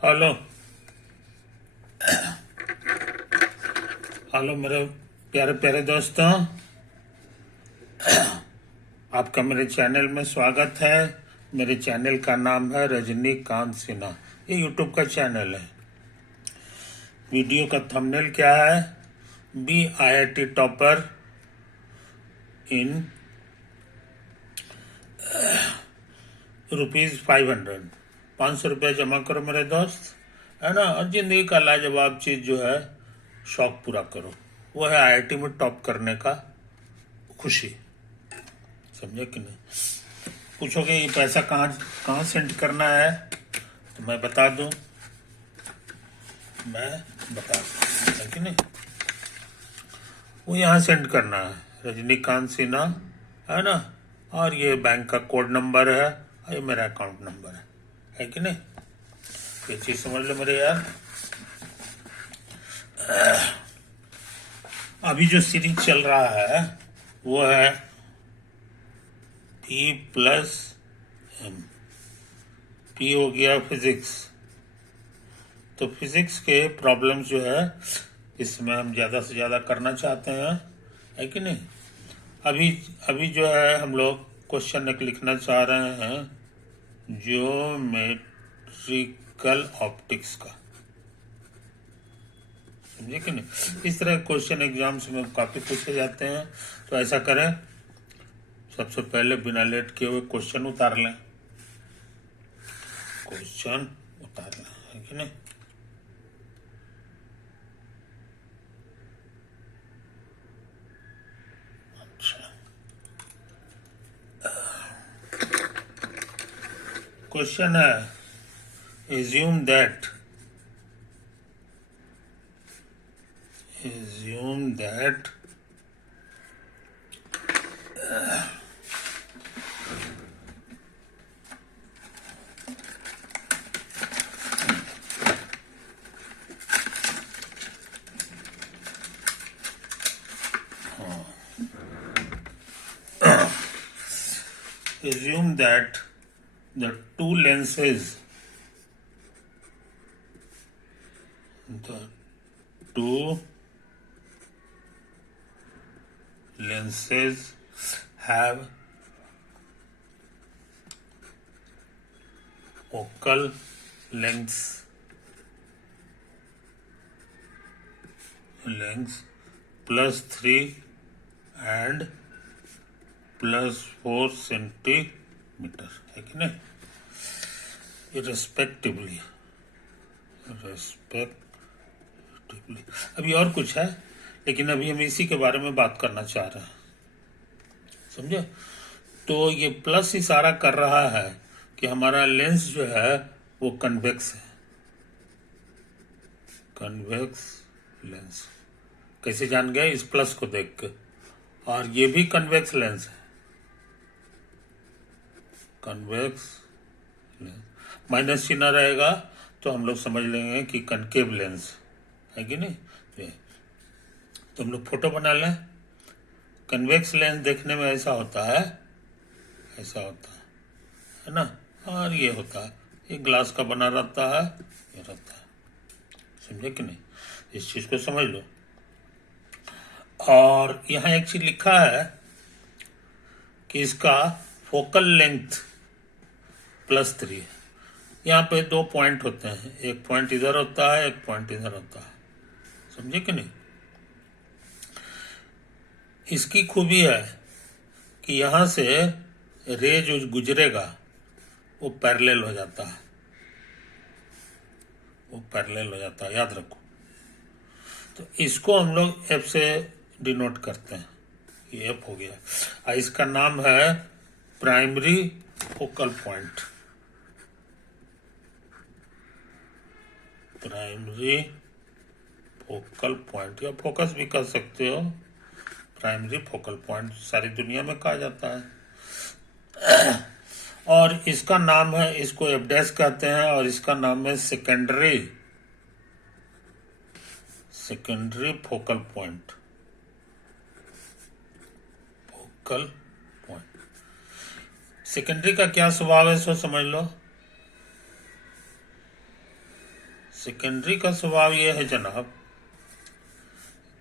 Hello. Hello मेरे प्यारे प्यारे दोस्तों, आपका मेरे चैनल में स्वागत है। मेरे चैनल का नाम है रजनीकांत सिन्हा। ये यूट्यूब का चैनल है। वीडियो का थंबनेल क्या है? B IIT topper in ₹500। 500 जमा करो मेरे दोस्त, है ना। और जिंदगी का लाजवाब चीज जो है, शौक पूरा करो। वो है IIT में टॉप करने का खुशी। समझे कि नहीं? पूछोगे ये पैसा कहाँ कहाँ सेंड करना है, तो मैं बता दूं। है कि नहीं? वो यहाँ सेंड करना है, रजनीकांत सिन्हा, है ना। और ये बैंक का कोड नंबर है, और ये मेरा अकाउंट नंबर है कि नहीं? ये चीज समझ लो मेरे यार। अभी जो सीरीज चल रहा है वो है P+M। P हो गया फिजिक्स। तो फिजिक्स के प्रॉब्लम्स जो है, इसमें हम ज़्यादा से ज़्यादा करना चाहते हैं, है कि नहीं? अभी अभी जो है हम लोग क्वेश्चन एक लिखना चाह रहे हैं ज्योमेट्रिकल ऑप्टिक्स का। समझे कि नहीं? इस तरह क्वेश्चन एग्जाम्स में काफ़ी पूछे जाते हैं। तो ऐसा करें, सबसे पहले बिना लेट किए हुए क्वेश्चन उतार लें। है कि नहीं? क्वेश्चन है, assume that the two lenses have focal lengths +3 and +4 centimetre, है कि नहीं? रिस्पेक्टिवली। अभी और कुछ है, लेकिन अभी हम इसी के बारे में बात करना चाह रहे हैं। समझे? तो ये प्लस इशारा कर रहा है कि हमारा लेंस जो है वो कन्वेक्स है। कन्वेक्स लेंस कैसे जान गए? इस प्लस को देख के। और ये भी कन्वेक्स लेंस है। कन्वेक्स लेंस माइनस चिन्ह रहेगा तो हम लोग समझ लेंगे कि कनकेव लेंस, है कि नहीं? तो हम लोग फोटो बना लें। कन्वेक्स लेंस देखने में ऐसा होता है है ना। और ये होता है, ये ग्लास का बना रहता है, ये रहता है। समझे कि नहीं? इस चीज को समझ लो। और यहाँ एक चीज लिखा है कि इसका फोकल लेंथ +3 है। यहाँ पे 2 पॉइंट होते हैं, एक पॉइंट इधर होता है, एक पॉइंट इधर होता है। समझे कि नहीं? इसकी खूबी है कि यहां से रे जो गुजरेगा वो पैरेलल हो जाता है। याद रखो। तो इसको हम लोग F से डिनोट करते हैं। ये F हो गया। और इसका नाम है प्राइमरी फोकल पॉइंट। या फोकस भी कर सकते हो। प्राइमरी फोकल पॉइंट सारी दुनिया में कहा जाता है। और इसका नाम है, इसको F' कहते हैं, और इसका नाम है सेकेंडरी फोकल पॉइंट। सेकेंडरी का क्या स्वभाव है, सो समझ लो। सेकेंडरी का स्वभाव यह है जनाब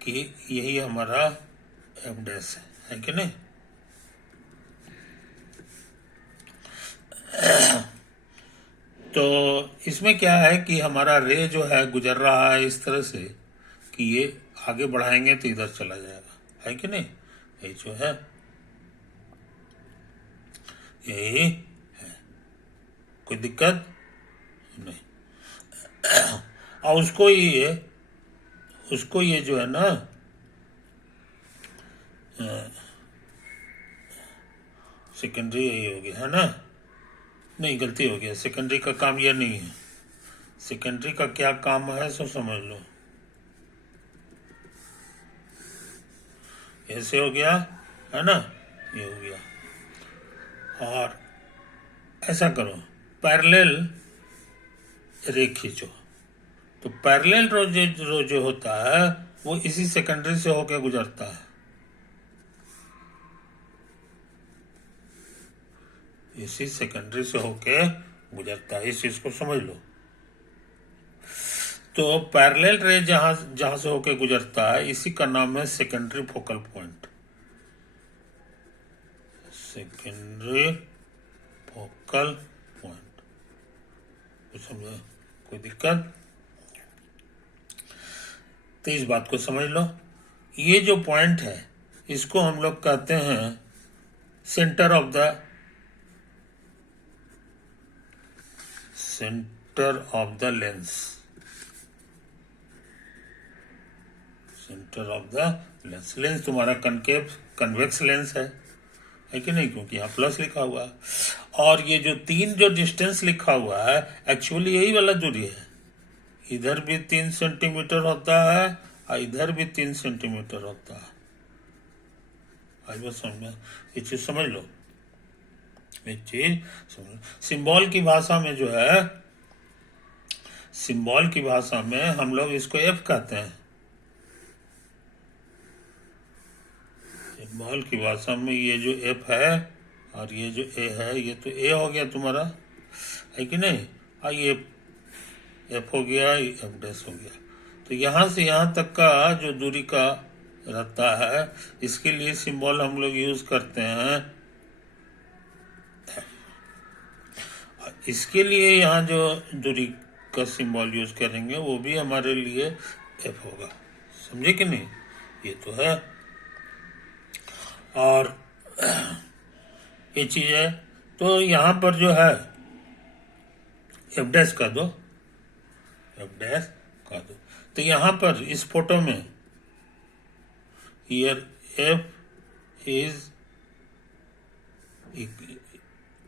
कि यही हमारा एफ डैश है कि नहीं। तो इसमें क्या है कि हमारा रे जो है गुजर रहा है इस तरह से कि ये आगे बढ़ाएंगे तो इधर चला जाएगा, है कि नहीं। ये जो है यही है, कोई दिक्कत नहीं। और उसको ये जो है ना सेकेंडरी यही हो गया है ना, नहीं गलती हो गया, सेकेंडरी का काम यह नहीं है। सेकेंडरी का क्या काम है सो समझ लो। ऐसे हो गया है ना, ये हो गया। और ऐसा करो, पैरेलल रे खींचो, तो पैरेलल रो जो होता है वो इसी सेकेंडरी से होकर गुजरता है, इसी सेकेंडरी से होके गुजरता है, इस चीज को समझ लो। तो पैरेलल रे जहां से होके गुजरता है इसी का नाम है secondary focal point. Secondary focal point, समझे, कोई दिक्कत। तो इस बात को समझ लो, ये जो पॉइंट है इसको हम लोग कहते हैं centre of the lens. Centre of the lens, lens तुम्हारा कन्वेक्स लेंस है कि नहीं, क्योंकि यहाँ प्लस लिखा हुआ है। और ये जो जो डिस्टेंस लिखा हुआ है एक्चुअली यही वाला दूरी है, इधर भी 3 सेंटीमीटर होता है और इधर भी 3 सेंटीमीटर होता है। आज बस समझ, ये चीज समझ लो, एक चीज समझ लो। सिंबल की भाषा में जो है, सिंबल की भाषा में हम लोग इसको एफ कहते हैं। सिंबल की भाषा में ये जो एफ है और ये जो ए है, ये तो ए हो गया तुम्हारा, है कि नहीं, और ये एफ हो गया, एफ डैश हो गया। तो यहां से यहां तक का जो दूरी का रहता है इसके लिए सिंबल हम लोग यूज करते हैं। इसके लिए यहाँ जो दूरी का सिंबल यूज करेंगे वो भी हमारे लिए एफ होगा, समझे कि नहीं, ये तो है। और ये चीज है, तो यहाँ पर जो है एफ डैश का दो, एफ डैश का दो। तो यहाँ पर इस फोटो में here F is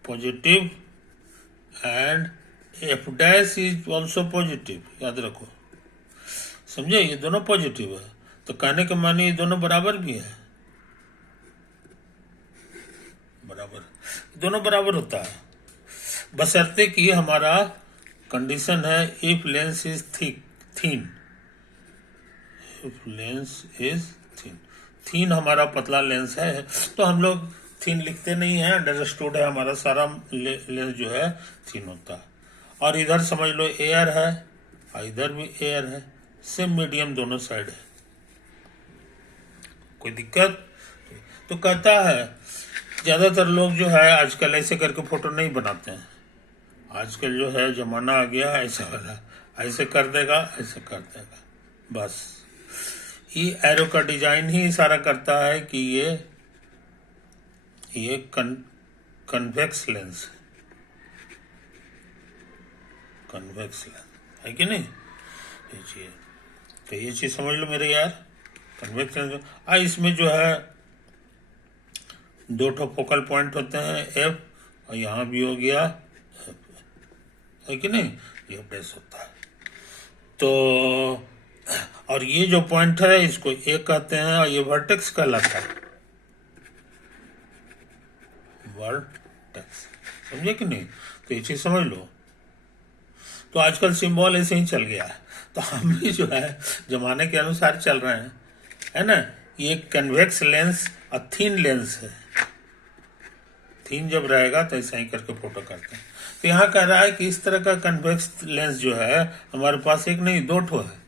positive and F dash is also positive, याद रखो, समझे, ये दोनों पॉजिटिव है। तो कहने के माने ये दोनों बराबर भी है, बराबर, दोनों बराबर होता है, बशर्ते कि हमारा कंडीशन है if lens is thin, if lens is thin, thin हमारा पतला लेंस है तो हम लोग थीन लिखते नहीं है, अंडरस्टूड है, हमारा सारा लेंस जो है थीन होता है। और इधर समझ लो एयर है और इधर भी एयर है, सेम मीडियम दोनों साइड है, कोई दिक्कत। तो कहता है ज्यादातर लोग जो है आजकल ऐसे करके फोटो नहीं बनाते हैं, आजकल जो है जमाना आ गया है ऐसा वाला, ऐसे कर देगा, ऐसे कर देगा, बस। ये एरो का डिजाइन ही इशारा करता है कि ये कन्वेक्स लेंस है, कन्वेक्स लेंस है कि नहीं, ये चीज, तो ये चीज समझ लो मेरे यार, कन्वेक्स लेंस। इसमें जो है 2 फोकल पॉइंट होते हैं, एफ, और यहाँ भी हो गया एफ, है कि नहीं, ये डैश होता है। तो और ये जो पॉइंट है इसको ए कहते हैं और ये वर्टेक्स कहलाता है, वर्टेक्स, समझे कि नहीं, तो ये चीज समझ लो। तो आजकल सिंबल ऐसे ही चल गया है, तो हम भी जो है जमाने के अनुसार चल रहे हैं, है ना। ये कन्वेक्स लेंस और थीन लेंस है, थीन जब रहेगा तो ऐसा ही करके फोटो करते हैं। तो यहाँ कह रहा है कि इस तरह का कन्वेक्स लेंस जो है हमारे पास एक नहीं दो ठो है,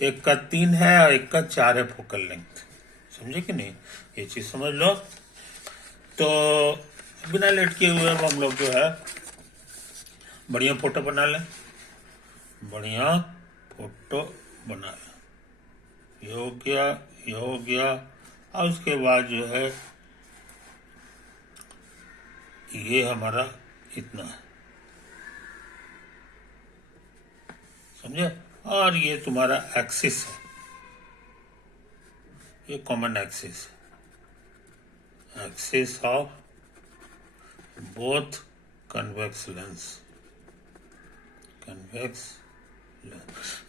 एक का 3 है और एक का 4 है फोकल लेंथ। समझे कि नहीं, ये चीज समझ लो। तो बिना लेट किए हुए अब हम लोग जो है बढ़िया फोटो बना लें, बढ़िया फोटो बना लें। ये हो गया और उसके बाद जो है ये हमारा इतना है, समझे। और ये तुम्हारा एक्सिस है, ये common axis of both convex lens.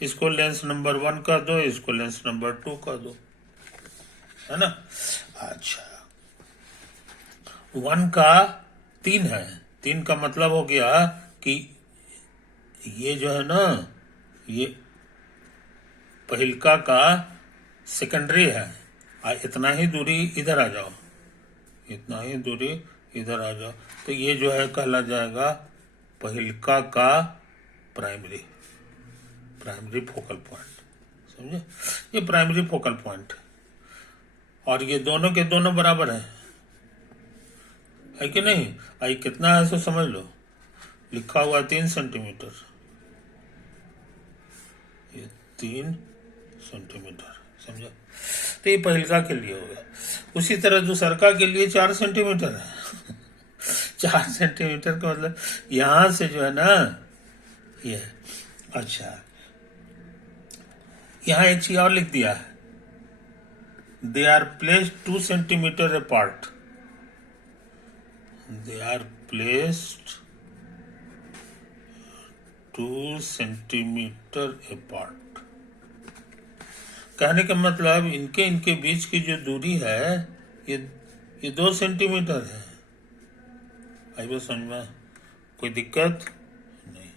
इसको लेंस नंबर 1 कर दो, इसको लेंस नंबर 2 कर दो, है ना। अच्छा, 1 का 3 है, 3 का मतलब हो गया कि ये जो है ना, ये पहिलका का सेकेंडरी है, इतना ही दूरी इधर आ जाओ, इतना ही दूरी इधर आ जाओ, तो ये जो है कहला जाएगा पहिलका का प्राइमरी फोकल पॉइंट। समझे, ये प्राइमरी फोकल पॉइंट है और ये दोनों के दोनों बराबर है कि नहीं। आई कितना है सो समझ लो, लिखा हुआ 3 सेंटीमीटर, ये 3 सेंटीमीटर, समझे। तो ये पहिलका के लिए हो गया। उसी तरह दूसरका के लिए 4 सेंटीमीटर है 4 सेंटीमीटर का मतलब यहां से जो है ना ये। अच्छा, यहां एक चीज और लिख दिया है, they are placed 2 centimetre apart, they are placed 2 centimetre apart. कहने का मतलब इनके बीच की जो दूरी है ये 2 सेंटीमीटर है। आई बात समझ में, कोई दिक्कत नहीं,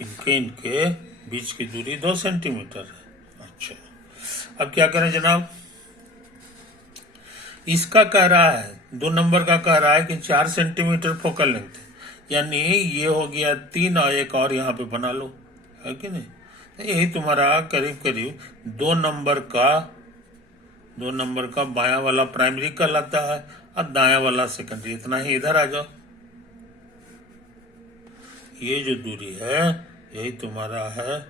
इनके बीच की दूरी 2 सेंटीमीटर है। अच्छा, अब क्या करें जनाब, इसका कह रहा है 2 नंबर का कह रहा है कि 4 सेंटीमीटर फोकल लेंथ है, यानी ये हो गया 3 और एक और यहाँ पे बना लो, है कि नहीं। यही तुम्हारा करीब करीब 2 नंबर का बायां वाला प्राइमरी कहलाता है और दायां वाला सेकेंडरी। इतना ही इधर आ जाओ, ये जो दूरी है यही तुम्हारा है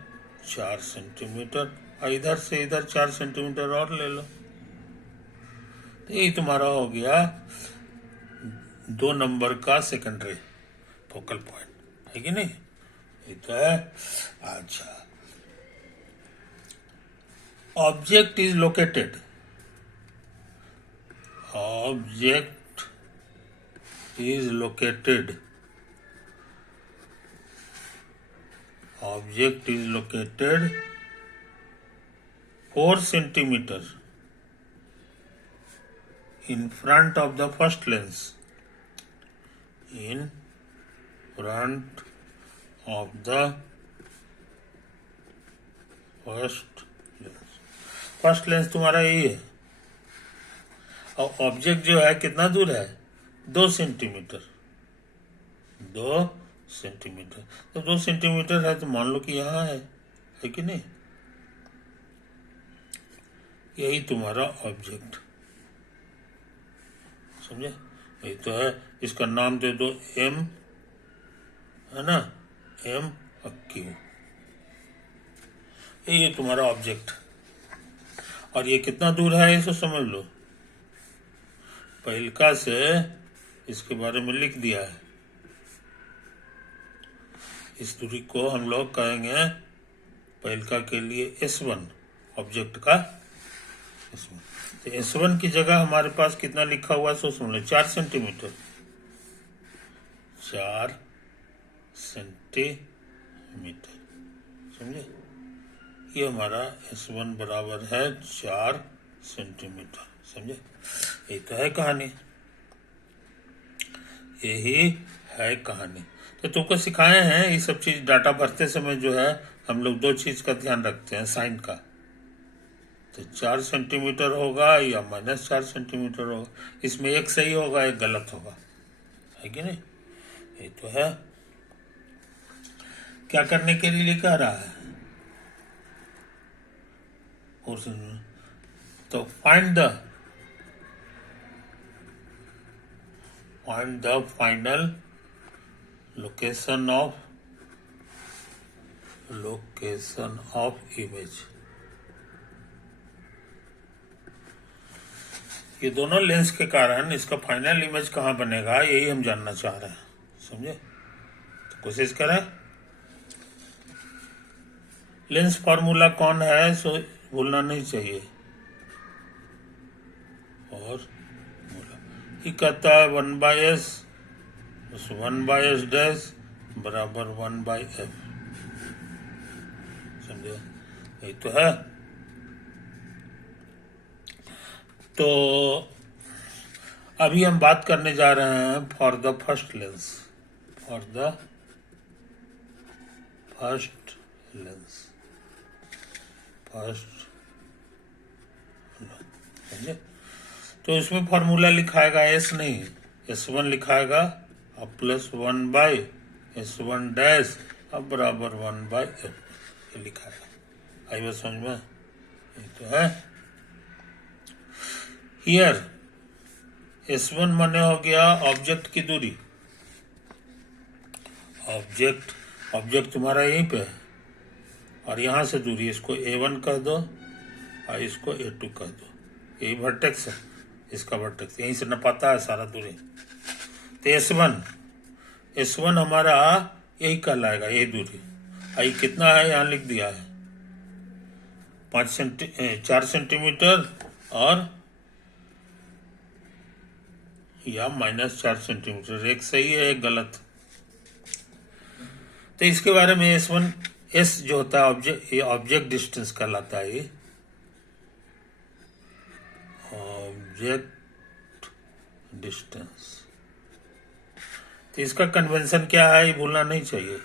4 सेंटीमीटर और इधर से इधर 4 सेंटीमीटर और ले लो, तो यही तुम्हारा हो गया 2 नंबर का सेकेंडरी फोकल पॉइंट, है कि नहीं, ये तो है। अच्छा, object is located, object is located 4 centimeter in front of the first lens, in front of the first lens तुम्हारा यही है और ऑब्जेक्ट जो है कितना दूर है 2 सेंटीमीटर, 2 सेंटीमीटर। तो 2 सेंटीमीटर है तो मान लो कि यहाँ है कि नहीं, यही तुम्हारा ऑब्जेक्ट, समझे। यही तो है, इसका नाम दे दो M, है ना, M और Q, ये तुम्हारा ऑब्जेक्ट। और ये कितना दूर है इसे समझ लो, पहिलका से इसके बारे में लिख दिया है, इस दूरी को हम लोग कहेंगे पहिलका के लिए S1, ऑब्जेक्ट का S1। तो S1 की जगह हमारे पास कितना लिखा हुआ है सो समझ लो, 4 सेंटीमीटर, 4 सेंटीमीटर, समझे। ये हमारा S1 बराबर है 4 सेंटीमीटर, समझे। यही तो है कहानी, यही है कहानी। तो तुमको सिखाए हैं ये सब चीज, डाटा भरते समय जो है हम लोग 2 चीज का ध्यान रखते हैं, साइन का। तो 4 सेंटीमीटर होगा या -4 सेंटीमीटर होगा, इसमें एक सही होगा एक गलत होगा, है कि नहीं। ये तो है। क्या करने के लिए कह रहा है? और तो find the final location of image. ये दोनों लेंस के कारण इसका फाइनल इमेज कहाँ बनेगा, यही हम जानना चाह रहे हैं। समझे? तो कोशिश करें। लेंस फॉर्मूला कौन है सो भूलना नहीं चाहिए। और ये कहता है 1/s 1/s डैश बराबर 1/f। समझे? यही तो है। तो अभी हम बात करने जा रहे हैं फॉर द फर्स्ट लेंस। समझे? तो इसमें फॉर्मूला लिखाएगा एस नहीं, S1 लिखाएगा अब प्लस 1/S1 डैश अब बराबर 1/f ये लिखाएगा। आई बात समझ में? ये तो है। हियर S1 माने हो गया ऑब्जेक्ट की दूरी। ऑब्जेक्ट तुम्हारा यहीं पे है और यहां से दूरी, इसको A1 कह दो और इसको A2 कह दो। यही वर्टेक्स है, इसका वर्टेक्स यहीं से नपाता है सारा दूरी। तो S1 हमारा यही कहलाएगा, यही दूरी। आई कितना है यहाँ लिख दिया है 4 सेंटीमीटर और या -4 सेंटीमीटर। एक सही है एक गलत। तो इसके बारे में S जो होता है ऑब्जेक्ट डिस्टेंस कहलाता है। ये ऑब्जेक्ट डिस्टेंस। तो इसका कन्वेंशन क्या है ये भूलना नहीं चाहिए।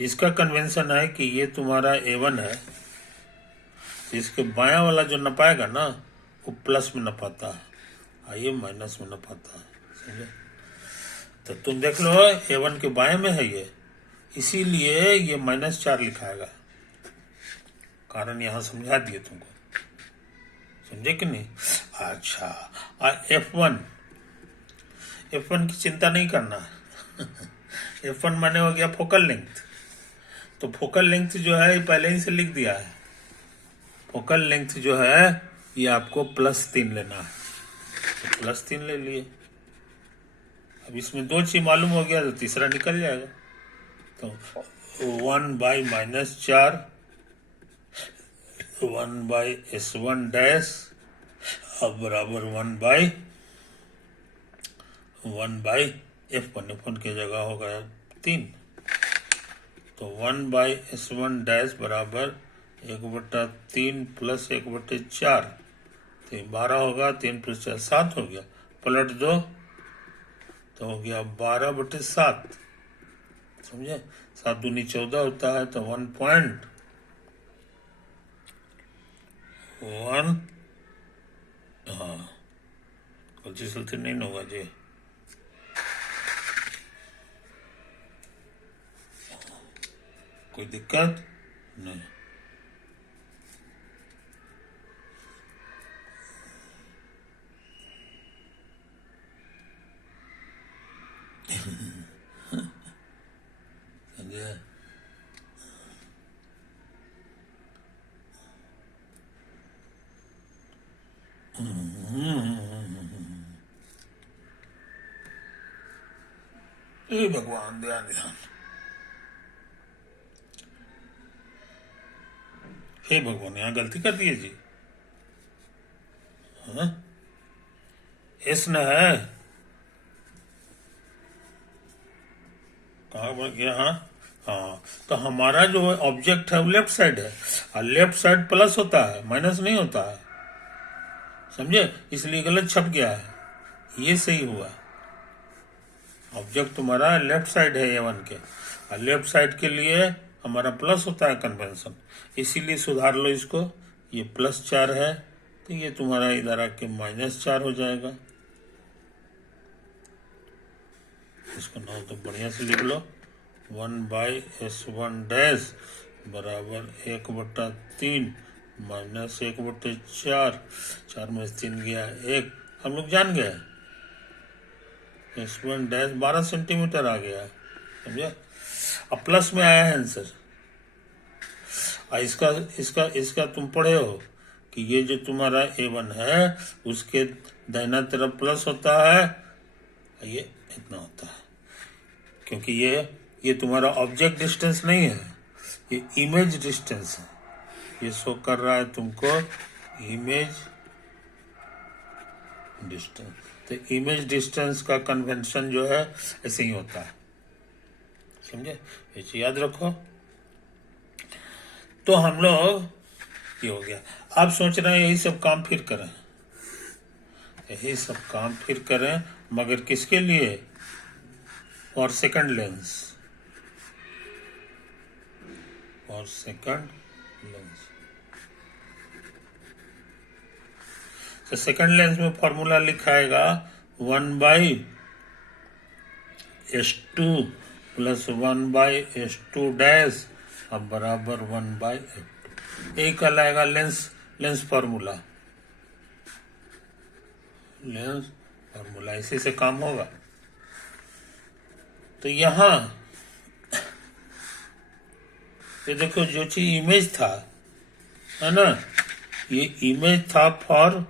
इसका कन्वेंशन है कि ये तुम्हारा A1 है, इसके बायां वाला जो नपाएगा ना वो प्लस में नपाता है और ये माइनस में नपाता है। समझे? तो तुम देख लो A1 के बाएं में है ये, इसीलिए ये -4 लिखाएगा। कारण यहां समझा दिए तुमको। समझे कि नहीं? अच्छा, F1 की चिंता नहीं करना। F1 माने हो गया फोकल लेंथ। तो फोकल लेंथ जो है पहले ही से लिख दिया है। फोकल लेंथ जो है ये आपको +3 लेना है, तो +3 ले लिए। अब इसमें 2 चीज मालूम हो गया तो तीसरा निकल जाएगा। तो 1/-4 1/S1 डैश अब बराबर 1/F1 की जगह हो गया 3। तो 1/S1 डैश बराबर 1/3 + 1/4। तो 12 होगा, 3 + 4 7 हो गया। पलट दो तो हो गया 12/7। समझे? 7 दूनी 14 होता है। तो 1.1 हाँ गलती सलती नहीं होगा जी। कोई दिक्कत नहीं। हे भगवान, ध्यान। हे भगवान, यहाँ गलती कर दी है जी। हाँ? एस न है कहाँ पर गया? हाँ, तो हमारा जो ऑब्जेक्ट है वो लेफ्ट साइड है और लेफ्ट साइड प्लस होता है, माइनस नहीं होता है। समझे? इसलिए गलत छप गया है, ये सही हुआ। ऑब्जेक्ट तुम्हारा लेफ्ट साइड है A1 के और लेफ्ट साइड के लिए हमारा प्लस होता है कन्वेंशन, इसीलिए सुधार लो इसको। ये +4 है तो ये तुम्हारा इधर आके -4 हो जाएगा। इसको 9 तो बढ़िया से लिख लो। 1/S1 डैश बराबर 1/3 माइनस 1/4, 4 में से 3 गया 1, हम लोग जान गए S1 डैश 12 सेंटीमीटर आ गया, समझे। अब प्लस में आया है आंसर। इसका इसका इसका तुम पढ़े हो कि ये जो तुम्हारा A1 है उसके दाहिना तरफ प्लस होता है, ये इतना होता है, क्योंकि ये तुम्हारा ऑब्जेक्ट डिस्टेंस नहीं है, ये इमेज डिस्टेंस है। ये शो कर रहा है तुमको इमेज डिस्टेंस। तो इमेज डिस्टेंस का कन्वेंशन जो है ऐसे ही होता है, समझे, ये चीज याद रखो। तो हम लोग ये हो गया। आप सोच रहे हैं यही सब काम फिर करें, यही सब काम फिर करें, मगर किसके लिए? For second lens, for second lens. तो सेकंड लेंस में फॉर्मूला लिखाएगा 1/S2 प्लस 1/S2 डैश अब बराबर 1/F2। यही कहलाएगा लेंस फॉर्मूला, लेंस फॉर्मूला, इसी से काम होगा। तो यहां ये देखो जो चीज इमेज था, है ना, ये इमेज था फॉर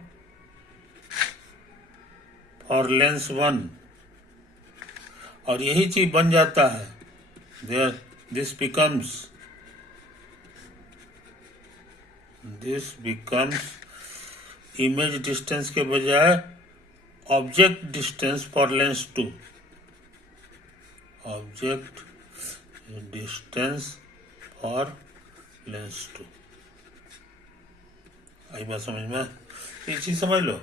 लेंस 1, और यही चीज बन जाता है there, this becomes image distance के बजाय object distance for lens 2, object distance for lens 2। आई बात समझ में? ये चीज समझ लो,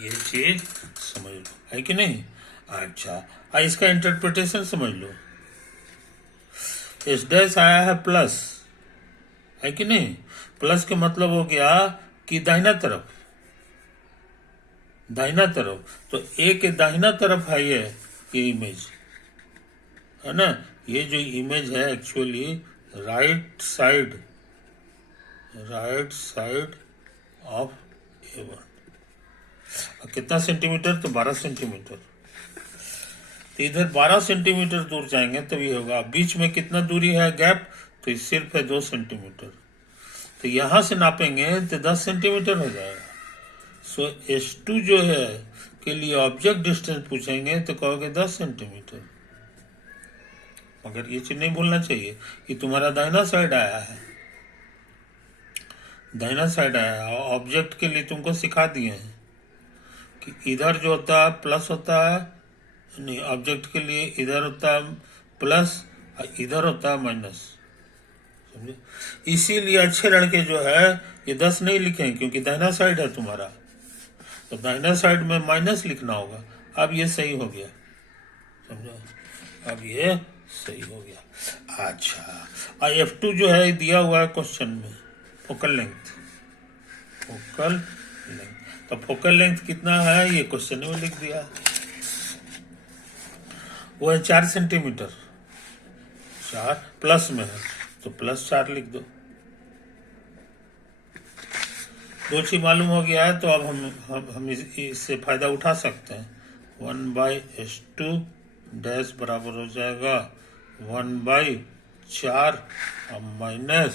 ये चीज समझ लो, है कि नहीं? अच्छा, इसका इंटरप्रिटेशन समझ लो। एस डैश आया है प्लस, है कि नहीं? प्लस के मतलब हो गया कि दाहिना तरफ, दाहिना तरफ, तो ए के दाहिना तरफ है ये इमेज, है ना। ये जो इमेज है actually right side of A1। कितना सेंटीमीटर? तो 12 सेंटीमीटर। तो इधर 12 सेंटीमीटर दूर जाएंगे तभी होगा। बीच में कितना दूरी है गैप? तो सिर्फ है 2 सेंटीमीटर। तो यहां से नापेंगे तो 10 सेंटीमीटर हो जाएगा। सो S2 जो है के लिए ऑब्जेक्ट डिस्टेंस पूछेंगे तो कहोगे 10 सेंटीमीटर। मगर ये चीज नहीं भूलना चाहिए कि तुम्हारा दाहिना साइड आया है, दाहिना साइड आया है। ऑब्जेक्ट के लिए तुमको सिखा दिए हैं कि इधर जो होता है प्लस होता है, नहीं, ऑब्जेक्ट के लिए इधर होता है प्लस और इधर होता है माइनस, समझे। इसीलिए अच्छे लड़के जो है ये 10 नहीं लिखे क्योंकि दाहिना साइड है तुम्हारा, तो दाहिना साइड में माइनस लिखना होगा। अब ये सही हो गया, समझो, अब ये सही हो गया। अच्छा, F2 जो है दिया हुआ है क्वेश्चन में, फोकल लेंथ, फोकल लेंथ। तो फोकल लेंथ कितना है ये क्वेश्चन में लिख दिया, वो है 4 सेंटीमीटर। 4 प्लस में है तो +4 लिख दो। दो चीज मालूम हो गया है तो अब हम इससे फायदा उठा सकते हैं। 1/S2 डैश बराबर हो जाएगा 1/4 और माइनस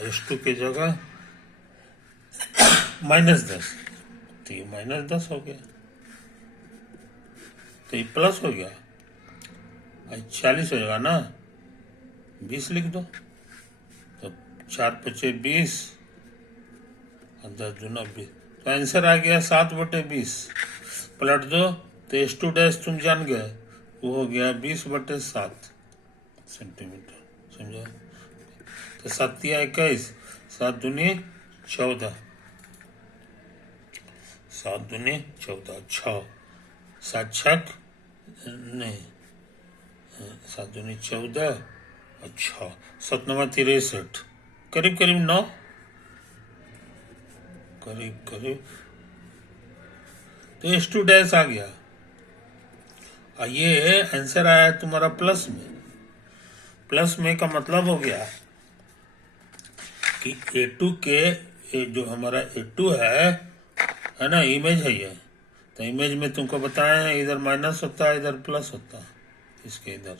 S2 की जगह -10, तो ये -10 हो गया, तो ये प्लस हो गया, 40 हो जाएगा ना, 20 लिख दो। तो 4 × 20 और 10 दूना 20, तो आंसर आ गया 7/20। पलट दो तो S2 डैश तुम जान गए, वो हो गया 20/7 सेंटीमीटर, समझा। तो 7 × 21, 7 दूनी 14, 7 दूनी 14, 6, 7 छक नहीं, 7 दूनी 14 और 6, 7 9 63, करीब करीब 9, करीब करीब तो H2 डैश आ गया, और ये आंसर आया है तुम्हारा प्लस में। प्लस में का मतलब हो गया कि A2 के जो हमारा A2 है ना, इमेज है ये, तो इमेज में तुमको बताया है इधर माइनस होता है, इधर प्लस होता है, इसके इधर।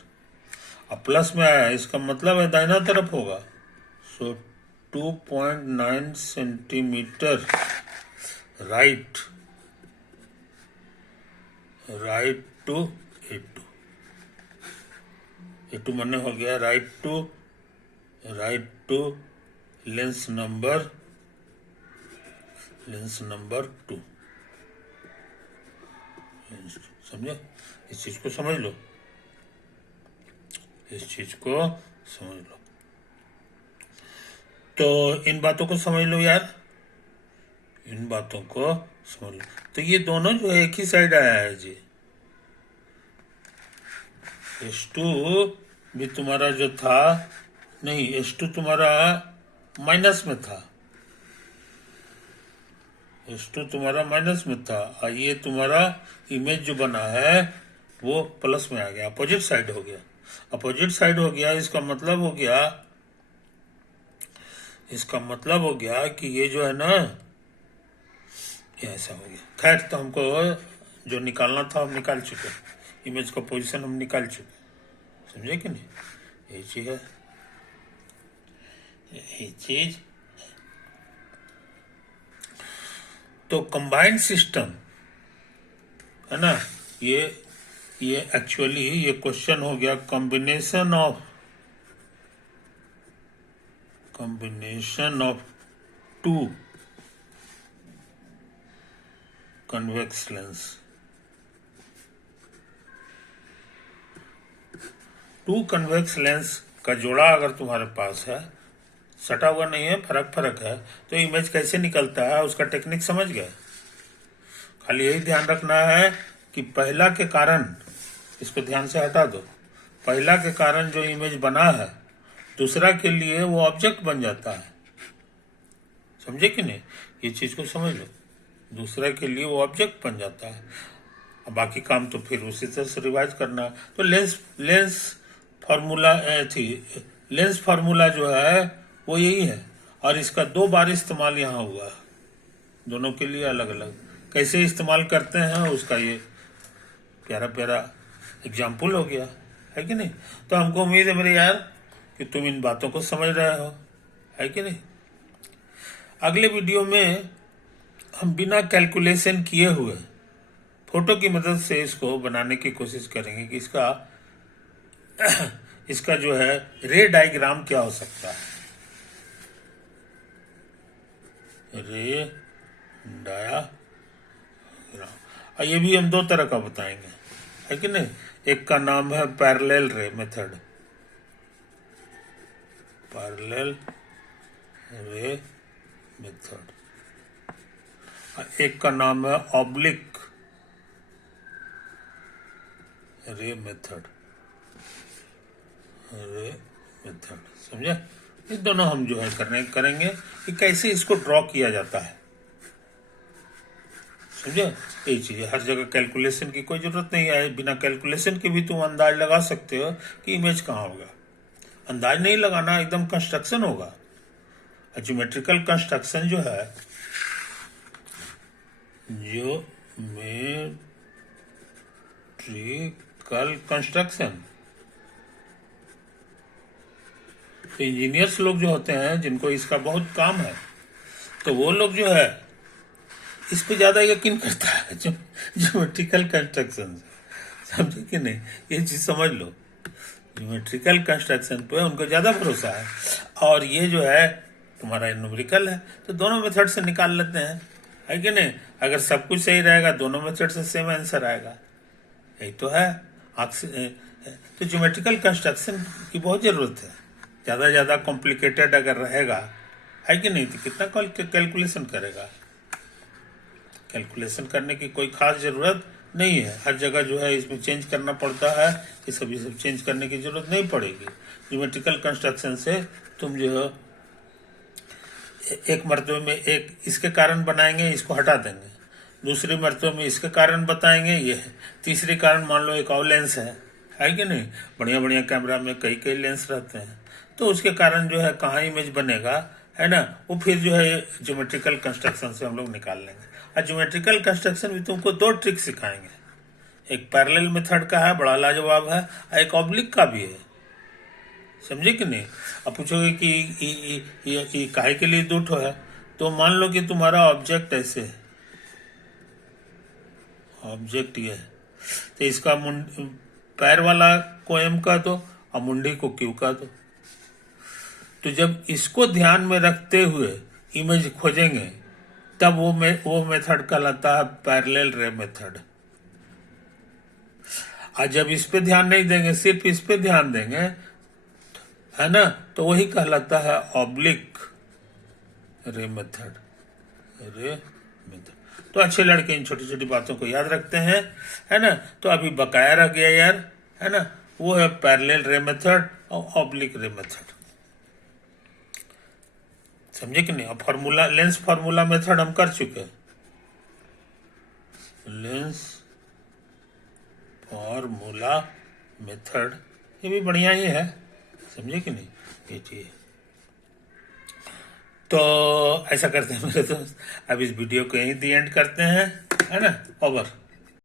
अब प्लस में आया, इसका मतलब है दाहिना तरफ होगा। सो 2.9 centimetre right to A2। A2 माने हो गया राइट टू लेंस नंबर 2। समझे? इस चीज को समझ लो, तो इन बातों को समझ लो यार, तो ये दोनों जो है एक ही साइड आया है जी। H2 भी तुम्हारा जो था, नहीं, H2 तुम्हारा माइनस में था, और ये तुम्हारा इमेज जो बना है वो प्लस में आ गया, अपोजिट साइड हो गया। इसका मतलब हो गया कि ये जो है ना, ये ऐसा हो गया। खैर, तो हमको जो निकालना था हम निकाल चुके, इमेज का पोजीशन हम निकाल चुके, समझे कि नहीं? यही चीज तो कंबाइंड सिस्टम है ना, ये एक्चुअली ये क्वेश्चन हो गया combination of two convex lens. Two convex lens का जोड़ा अगर तुम्हारे पास है, सटा हुआ नहीं है, फर्क है, तो इमेज कैसे निकलता है उसका टेक्निक समझ गए। खाली यही ध्यान रखना है कि पहला के कारण, इसको ध्यान से हटा दो, पहला के कारण जो इमेज बना है दूसरा के लिए वो ऑब्जेक्ट बन जाता है, समझे कि नहीं? ये चीज को समझ लो, दूसरा के लिए वो ऑब्जेक्ट बन जाता है। अब बाकी काम तो फिर उसी तरह से रिवाइज करना। तो लेंस फार्मूला जो है वो यही है, और इसका 2 बार इस्तेमाल यहाँ हुआ है, दोनों के लिए अलग अलग। कैसे इस्तेमाल करते हैं उसका ये प्यारा एग्जाम्पल हो गया, है कि नहीं? तो हमको उम्मीद है मेरे यार कि तुम इन बातों को समझ रहे हो, है कि नहीं? अगले वीडियो में हम बिना कैलकुलेशन किए हुए फोटो की मदद से इसको बनाने की कोशिश करेंगे कि इसका जो है रे डायग्राम क्या हो सकता है। रे डायग्राम, और ये भी हम 2 तरह का बताएंगे, है कि नहीं? एक का नाम है पैरेलल रे मेथड, एक का नाम है ऑब्लिक रे मेथड। समझे? ये दोनों हम जो है करेंगे कि कैसे इसको ड्रॉ किया जाता है, समझे? यही चीज है, हर जगह कैलकुलेशन की कोई जरूरत नहीं है, बिना कैलकुलेशन के भी तुम अंदाज लगा सकते हो कि इमेज कहाँ होगा। अंदाज नहीं लगाना, एकदम कंस्ट्रक्शन होगा। ज्योमेट्रिकल कंस्ट्रक्शन जो है, तो इंजीनियर्स लोग जो होते हैं जिनको इसका बहुत काम है, तो वो लोग जो है इस पे ज्यादा यकीन करता है, ज्योमेट्रिकल कंस्ट्रक्शन, समझे कि नहीं? ये चीज समझ लो, ज्योमेट्रिकल कंस्ट्रक्शन पे उनको ज्यादा भरोसा है। और ये जो है तुम्हारा न्यूमेरिकल है, तो दोनों मेथड से निकाल लेते हैं, है कि नहीं? अगर सब कुछ सही रहेगा दोनों मेथड से सेम आंसर आएगा, यही तो है। तो ज्योमेट्रिकल कंस्ट्रक्शन की बहुत जरूरत है, ज्यादा कॉम्प्लिकेटेड अगर रहेगा, है कि नहीं, तो कितना कैलकुलेशन करेगा? कैलकुलेशन करने की कोई खास जरूरत नहीं है। हर जगह जो है इसमें चेंज करना पड़ता है, ये सब चेंज करने की जरूरत नहीं पड़ेगी। ज्योमेट्रिकल कंस्ट्रक्शन से तुम जो है एक मरतबे में एक इसके कारण बनाएंगे, इसको हटा देंगे, दूसरी मरतबे में इसके कारण बताएंगे, ये है। तीसरी कारण मान लो एक और लेंस है कि नहीं। बढ़िया बढ़िया कैमरा में कई कई लेंस रहते हैं, तो उसके कारण जो है कहाँ इमेज बनेगा, है ना, वो फिर जो है ज्योमेट्रिकल कंस्ट्रक्शन से हम लोग निकाल लेंगे। और ज्योमेट्रिकल कंस्ट्रक्शन भी तुमको दो ट्रिक सिखाएंगे, एक पैरेलल मेथड का है, बड़ा लाजवाब है, और एक ऑब्लिक का भी है। समझे कि नहीं। अब पूछोगे कि ये काहे के लिए दो ठो है, तो मान लो कि तुम्हारा ऑब्जेक्ट ऐसे है, ऑब्जेक्ट ये है, तो इसका पैर वाला को एम का दो और मुंडी को क्यू का दो। तो जब इसको ध्यान में रखते हुए इमेज खोजेंगे, तब वो मेथड कहलाता है पैरेलल रे मेथड। और जब इस पे ध्यान नहीं देंगे, सिर्फ इस पे ध्यान देंगे, है ना, तो वही कहलाता है ऑब्लिक रे मेथड। रे मेथड। तो अच्छे लड़के इन छोटी छोटी बातों को याद रखते हैं, है ना। तो अभी बकाया रह गया यार, है ना, वो है पैरेलल रे मेथड और ऑब्लिक रे मेथड। समझे कि नहीं। अब फॉर्मूला, लेंस फॉर्मूला मेथड हम कर चुके हैं। लेंस फॉर्मूला मेथड ये भी बढ़िया ही है, समझे कि नहीं। ये चीज तो ऐसा करते हैं मेरे दोस्त, अब इस वीडियो को यहीं दी एंड करते हैं, है ना। ओवर।